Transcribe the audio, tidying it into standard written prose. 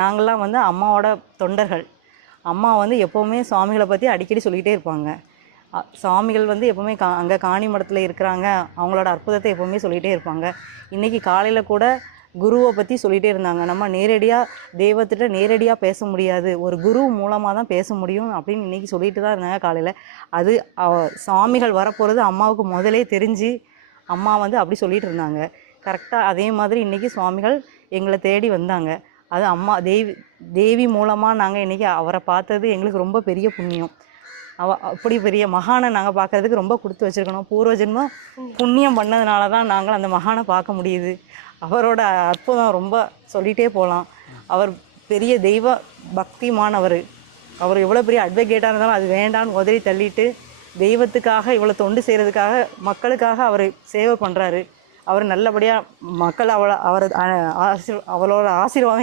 நாங்கள்லாம் வந்து அம்மாவோட தொண்டர்கள். அம்மா வந்து எப்போவுமே சுவாமிகளை பற்றி அடிக்கடி சொல்லிக்கிட்டே இருப்பாங்க. சுவாமிகள் வந்து எப்போவுமே அங்கே காணி மடத்தில் இருக்கிறாங்க, அவங்களோட அற்புதத்தை எப்போவுமே சொல்லிகிட்டே இருப்பாங்க. இன்றைக்கி காலையில் கூட குருவை பற்றி சொல்லிகிட்டே இருந்தாங்க. நம்ம நேரடியாக தெய்வத்திட்ட நேரடியாக பேச முடியாது, ஒரு குரு மூலமாக தான் பேச முடியும் அப்படின்னு இன்றைக்கி சொல்லிட்டு தான் இருந்தாங்க காலையில். அது சுவாமிகள் வரப்போகிறது அம்மாவுக்கு முதலே தெரிஞ்சு அம்மா வந்து அப்படி சொல்லிகிட்டு இருந்தாங்க. கரெக்டாக அதே மாதிரி இன்றைக்கி சுவாமிகள் எங்களை தேடி வந்தாங்க. அது அம்மா தேவி மூலமாக நாங்கள் இன்றைக்கி அவரை பார்த்தது எங்களுக்கு ரொம்ப பெரிய புண்ணியம். அப்படி பெரிய மகானை நாங்கள் பார்க்கறதுக்கு ரொம்ப கொடுத்து வச்சுருக்கணும். பூர்வ ஜென்மம் புண்ணியம் பண்ணதுனால தான் நாங்கள் அந்த மகானை பார்க்க முடியுது. அவரோட அற்புதம் ரொம்ப சொல்லிகிட்டே போகலாம். அவர் பெரிய தெய்வ பக்திமானவர். அவர் எவ்வளோ பெரிய அட்வொகேட்டாக இருந்தாலும் அது வேண்டான்னு உதறி தள்ளிட்டு தெய்வத்துக்காக இவ்வளோ தொண்டு செய்கிறதுக்காக மக்களுக்காக அவர் சேவை பண்ணுறாரு. அவர் நல்லபடியாக மக்கள் அவளோட ஆசீர்வாதம்